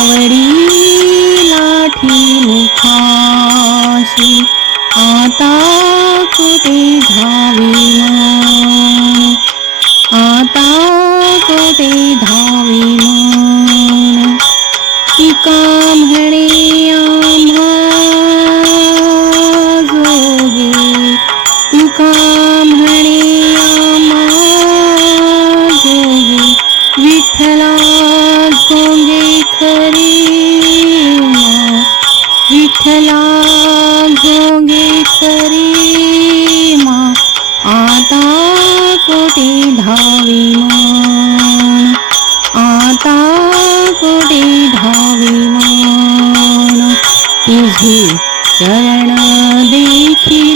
वडी लाठी मुखाशी धावीन आे धावीन तणीया धावी मा गोगे तु का हणेया देखी